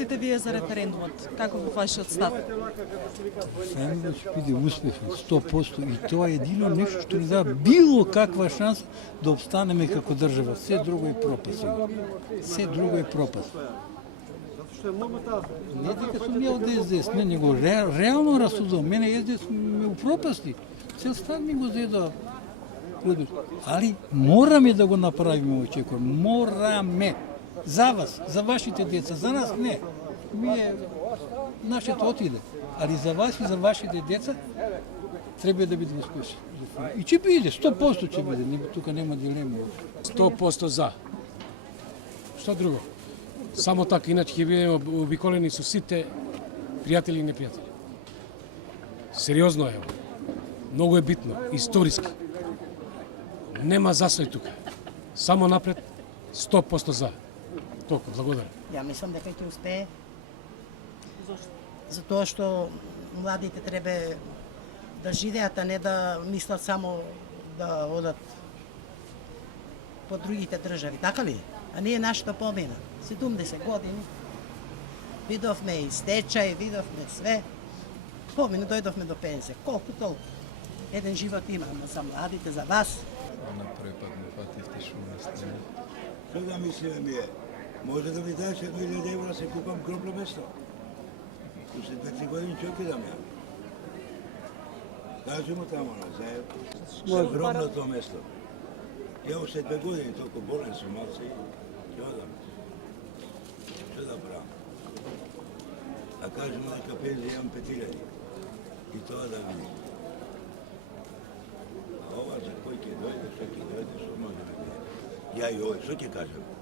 мислите вие за референдумот? Каков е вашиот став? Референдумот ќе биде успешен 100% и тоа е едино нешто што ни дава било каква шанса да обстанеме како држава. Се друго е пропаст. Се друго е пропаст. Не дека сум ја од СДС, не него реално расудувам. Мене СДС ме упропасти. Цел стан ми го зедо. Али мораме да го направиме овој чекор. Мораме. За вас, за вашите деца, за нас не. Нашето отиде. Али за вас и за вашите деца треба да биде успешен. И ќе биде, 100% ќе биде. Тука нема дилема. 100% за. Што друго? Само така, иначе ќе бидеме обиколени со сите пријатели и непријатели. Сериозно е. Многу е битно, историски. Нема засој тука. Само напред, 100% за. Толку, благодарам. Ја мислам дека ќе успее. Затоа што младите треба да живеат, а не да мислат само да одат по другите држави, така ли? А не е нашата помина. 70 години. Видовме и стечај, видовме све. Помина, дојдовме до пензија. Колку толку? Еден живот имаме за младите, за вас. На први пат ме фативте шумести. Што да мислиме ми е? Може да ми даеш 1000 евра се купам гробло место? След 2-3 години ќе отидам ја. Кажи му тамо назаед. Гробното место. Ја още 2 години толку болен сум, малце и ќе одам. Што да правам? А кажи му дека пензија имам 5000. И тоа да види. А ова за кој ќе дојде, што ќе дојде, што може да биде. Ја и овој, што ќе кажам?